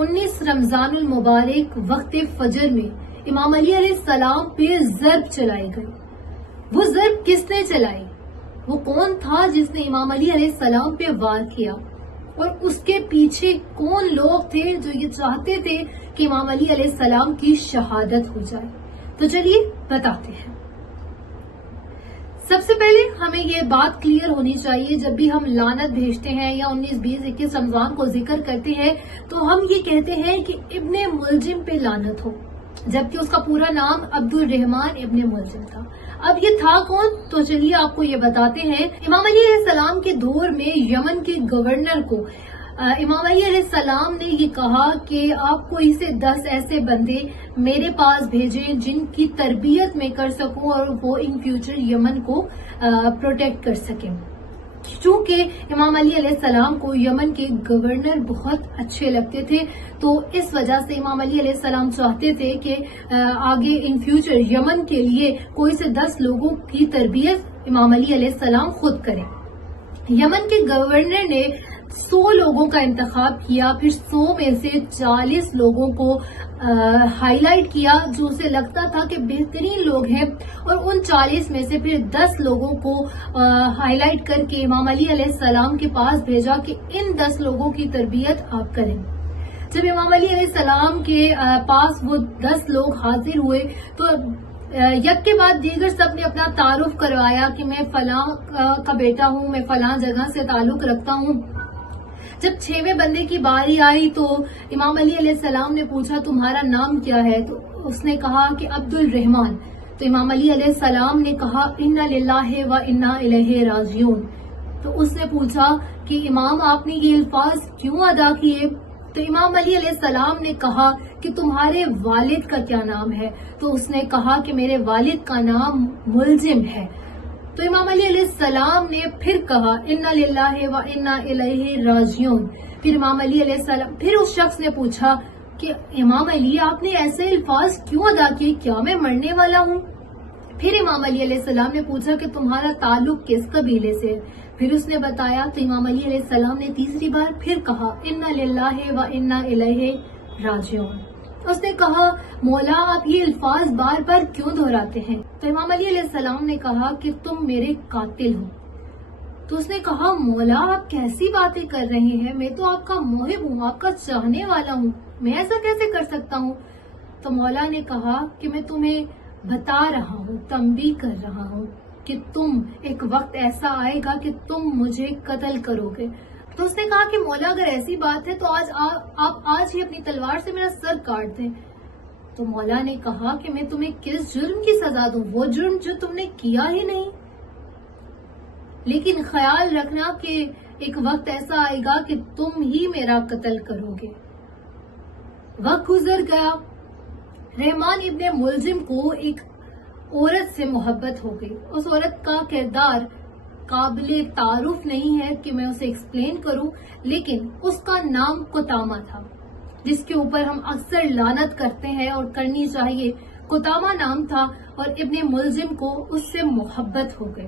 19 رمضان المبارک وقت فجر میں امام علی علیہ السلام پہ ضرب چلائی گئی. وہ ضرب کس نے چلائی؟ وہ کون تھا جس نے امام علی علیہ السلام پہ وار کیا؟ اور اس کے پیچھے کون لوگ تھے جو یہ چاہتے تھے کہ امام علی علیہ السلام کی شہادت ہو جائے؟ تو چلیے بتاتے ہیں. سب سے پہلے ہمیں یہ بات کلیئر ہونی چاہیے، جب بھی ہم لعنت بھیجتے ہیں یا 19، 20، 21 رمضان کو ذکر کرتے ہیں تو ہم یہ کہتے ہیں کہ ابن ملجم پہ لعنت ہو، جبکہ اس کا پورا نام عبد الرحمن ابن ملجم تھا. اب یہ تھا کون؟ تو چلیے آپ کو یہ بتاتے ہیں. امام علی علیہ السلام کے دور میں یمن کے گورنر کو امام علی علیہ السلام نے یہ کہا کہ آپ کوئی سے 10 ایسے بندے میرے پاس بھیجیں جن کی تربیت میں کر سکوں اور وہ ان فیوچر یمن کو پروٹیکٹ کر سکیں. چونکہ امام علی علیہ السلام کو یمن کے گورنر بہت اچھے لگتے تھے، تو اس وجہ سے امام علی علیہ السلام چاہتے تھے کہ آگے ان فیوچر یمن کے لیے کوئی سے 10 لوگوں کی تربیت امام علی علیہ السلام خود کریں. یمن کے گورنر نے 100 لوگوں کا انتخاب کیا، پھر 100 میں سے 40 لوگوں کو ہائی لائٹ کیا جو اسے لگتا تھا کہ بہترین لوگ ہیں، اور ان 40 میں سے پھر 10 لوگوں کو ہائی لائٹ کر کے امام علی علیہ السلام کے پاس بھیجا کہ ان 10 لوگوں کی تربیت آپ کریں. جب امام علی علیہ السلام کے پاس وہ 10 لوگ حاضر ہوئے تو یک کے بعد دیگر سب نے اپنا تعارف کروایا کہ میں فلاں کا بیٹا ہوں، میں فلاں جگہ سے تعلق رکھتا ہوں. جب 6ویں بندے کی باری آئی تو امام علی علیہ السلام نے پوچھا تمہارا نام کیا ہے؟ تو اس نے کہا کہ عبد الرحمن. تو امام علی علیہ السلام نے کہا انا للہ و انا الیہ راجعون. تو اس نے پوچھا کہ امام آپ نے یہ الفاظ کیوں ادا کیے؟ تو امام علی علیہ السلام نے کہا کہ تمہارے والد کا کیا نام ہے؟ تو اس نے کہا کہ میرے والد کا نام ملجم ہے. تو امام علی علیہ السلام نے پھر کہا انا للہ و انا الیہ راجعون. پھر امام علی علیہ السلام پھر اس شخص نے پوچھا کہ امام علی آپ نے ایسے الفاظ کیوں ادا کیے؟ کیا میں مرنے والا ہوں؟ پھر امام علی علیہ السلام نے پوچھا کہ تمہارا تعلق کس قبیلے سے ہے؟ پھر اس نے بتایا. تو امام علی علیہ السلام نے تیسری بار پھر کہا انا للہ و انا الیہ راجعون. اس نے کہا مولا آپ یہ الفاظ بار بار کیوں دہراتے ہیں؟ تو امام علی علیہ السلام نے کہا کہ تم میرے قاتل ہو. تو اس نے کہا مولا آپ کیسی باتیں کر رہے ہیں؟ میں تو آپ کا محب ہوں، آپ کا چاہنے والا ہوں، میں ایسا کیسے کر سکتا ہوں؟ تو مولا نے کہا کہ میں تمہیں بتا رہا ہوں، تنبیہ کر رہا ہوں کہ تم ایک وقت ایسا آئے گا کہ تم مجھے قتل کرو گے. تو اس نے کہا کہ مولا اگر ایسی بات ہے تو آپ آج ہی اپنی تلوار سے میرا سر کاٹ دیں. تو مولا نے کہا کہ میں تمہیں کس جرم کی سزا دوں؟ وہ جرم جو تم نے کیا ہی نہیں. لیکن خیال رکھنا کہ ایک وقت ایسا آئے گا کہ تم ہی میرا قتل کرو گے. وقت گزر گیا. رحمان ابن ملجم کو ایک عورت سے محبت ہو گئی. اس عورت کا کردار قابل تعارف نہیں ہے کہ میں اسے ایکسپلین کروں، لیکن اس کا نام قطامہ تھا، جس کے اوپر ہم اکثر لعنت کرتے ہیں اور کرنی چاہیے. قطامہ نام تھا اور ابن ملجم کو اس سے محبت ہو گئی.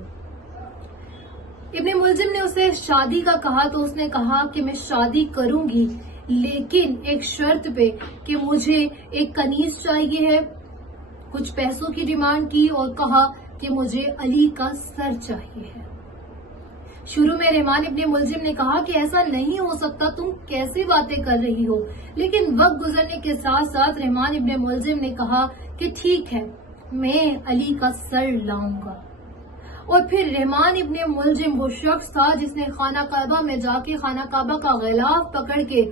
ابن ملجم نے اسے شادی کا کہا تو اس نے کہا کہ میں شادی کروں گی، لیکن ایک شرط پہ کہ مجھے ایک کنیز چاہیے ہے. کچھ پیسوں کی ڈیمانڈ کی اور کہا کہ مجھے علی کا سر چاہیے ہے. شروع میں رحمان ابن ملجم نے کہا کہ ایسا نہیں ہو سکتا، تم کیسی باتیں کر رہی ہو؟ لیکن وقت گزرنے کے ساتھ ساتھ رحمان ابن ملجم نے کہا کہ ٹھیک ہے میں علی کا سر لاؤں گا. اور پھر رحمان ابن ملجم وہ شخص تھا جس نے خانہ کعبہ میں جا کے خانہ کعبہ کا غلاف پکڑ کے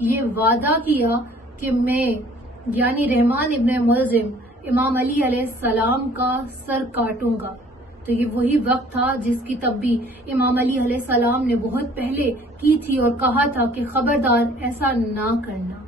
یہ وعدہ کیا کہ میں یعنی رحمان ابن ملجم امام علی علیہ السلام کا سر کاٹوں گا. تو یہ وہی وقت تھا جس کی تنبیہ امام علی علیہ السلام نے بہت پہلے کی تھی اور کہا تھا کہ خبردار ایسا نہ کرنا.